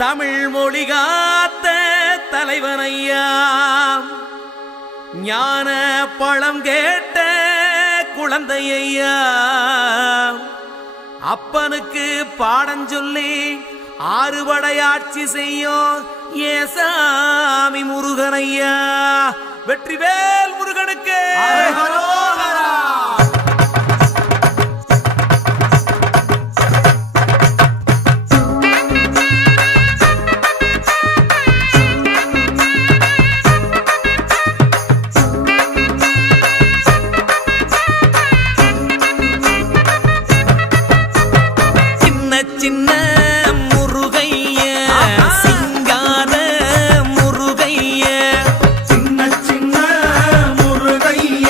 தமிழ் மொழி காத்த தலைவனையா, ஞான பழம் கேட்ட குழந்தையா, அப்பனுக்கு பாடம் சொல்லி ஆறுபடையாட்சி செய்யும் ஏசாமி முருகனையா. வெற்றிவேல் முருகனுக்கு. சின்ன முருகைய சிங்கார முருகைய, சின்ன சின்ன முருகைய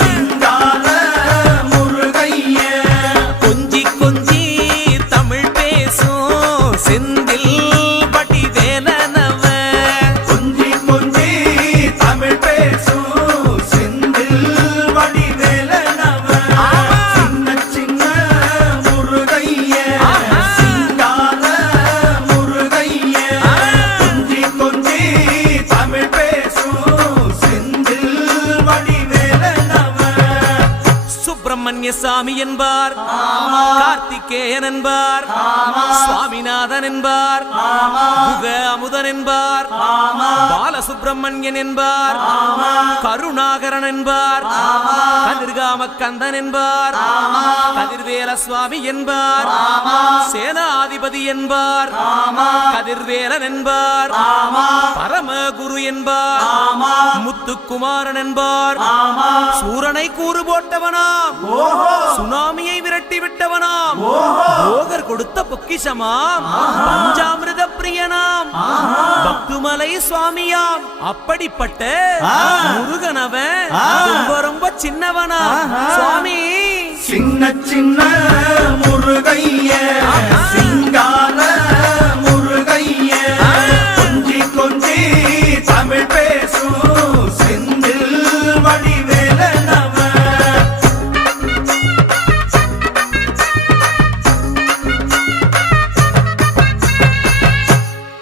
சிங்கார முருகைய, கொஞ்சி கொஞ்சி தமிழ் பேசும் செந்தில் பட்டி வேலனவ, கொஞ்சி கொஞ்சி தமிழ் பேசும் செந்தில் வடி வேலனவ, சின்ன சின்ன முருகைய சிங்கார முருகைய, கொஞ்சி கொஞ்சி தமிழ் பேசும் செந்தில் வடி வேலனவ. சுப்பிரமணிய சாமி என்பார், கார்த்திகேயன் என்பார், சுவாமிநாதன் என்பார், குக அமுதன் என்பார், பாலசுப்பிரமணியன் என்பார், கருணாகரன் என்பார், கதிர்காம கந்தன் என்பார், கதிர்வேல சுவாமி என்பார், சேனாதிபதி என்பார், கதிர்வேலன் என்பார், பரமகுரு என்பார், முத்துக்குமாரன் என்பார், சூரனை கூறு போட்டவனாம், சுனாமியை விரட்டி விட்டவனாம், போகர் கொடுத்த பொக்கிஷமாம், பஞ்சாமிர்த பிரியனாம், பக்துமலை சுவாமியாம். அப்படிப்பட்ட முருகனவன் ரொம்ப ரொம்ப சின்னவனா சுவாமி. சின்ன சின்ன முருகைய சிங்கார முருகைய, கொஞ்சி கொஞ்சி தமிழ் பேசும் செந்தில் வடி வேலனவ.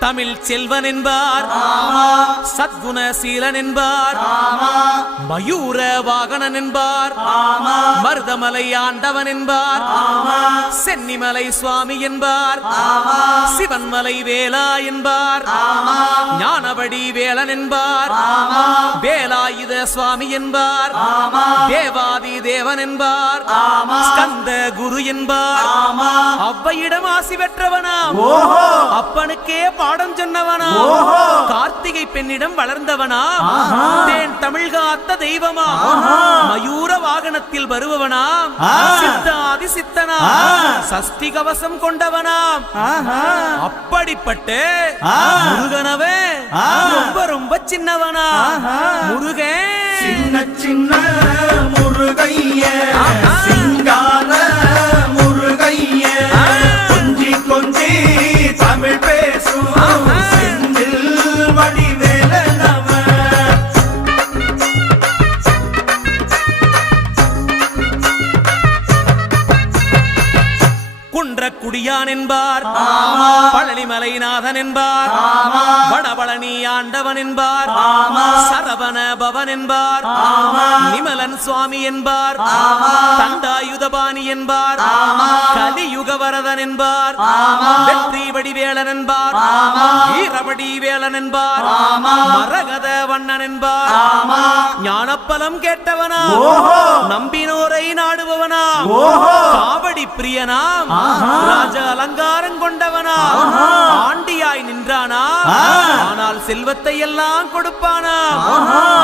தமிழ் செல்வன் என்பார், சத்குணசீலன் என்பார், மயூர வாகனன் என்பார், மருதமலை ஆண்டவன் என்பார், சென்னிமலை சுவாமி என்பார், சிவன்மலை வேலா என்பார், ஞானபடி வேலன் என்பார், வேலாயுத சுவாமி என்பார், தேவாதி தேவன் என்பார், ஸ்கந்த குரு என்பார், அவ்வையிடம் ஆசி பெற்றவனாம், அப்பனுக்கே பாடம் சொன்னவனா, கார்த்திகை பெண்ணிடம் வளர்ந்தவனா, தேன் தமிழ் காத்த தெய்வமா, மயூர வாகனத்தில் வருபவனாம், சித்தாதி சித்தனா, சஷ்டி கவசம் கொண்டவனாம். அப்படிப்பட்ட முருகனவே ரொம்ப ரொம்ப சின்னவனா முருகன். சின்ன சின்ன முருகைய சிங்கார முருகைய, கொஞ்சி கொஞ்சி தமிழ் பேசும் செந்தில் வடி வேலனவ. குன்றக்குடியான் என்பார், பழனிமலைநாதன் என்பார், வடபழனி ஆண்டவன் என்பார், சரவண பவன் என்பார், நிமலன் சுவாமி என்பார், தண்டாயுதபாணி என்பார், கலியுக வரதன் என்பார், வெற்றி வடிவேலன் என்பார், வீரவடி வேலன் என்பார், மரகத வண்ணன் என்பார், ஞானப்பலம் கேட்டவனா, நம்பினோரை நாடுபவனா, காவடி பிரியனாம், ராஜ அலங்காரம் கொண்டவனா, ஆண்டியாய் நின்றானா, ஆனால் செல்வத்தை எல்லாம் கொடுப்பானா.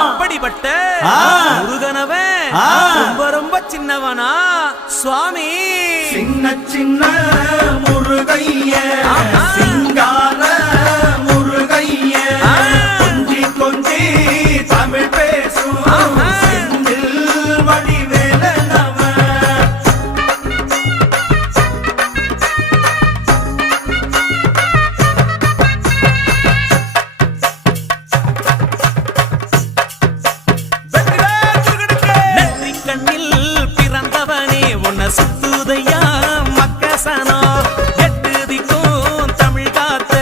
அப்படிப்பட்ட முருகனவன் ரொம்ப ரொம்ப சின்னவனா சுவாமி. சின்ன சின்ன முருகைய சிங்கார முருகைய, கொஞ்சி கொஞ்சி தமிழ் பேசும் செந்தில் வடி வேலனவ. சுத்துதையா மக்கசனோ, எட்டு திக்கும் தமிழ் காத்த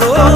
அரோகரா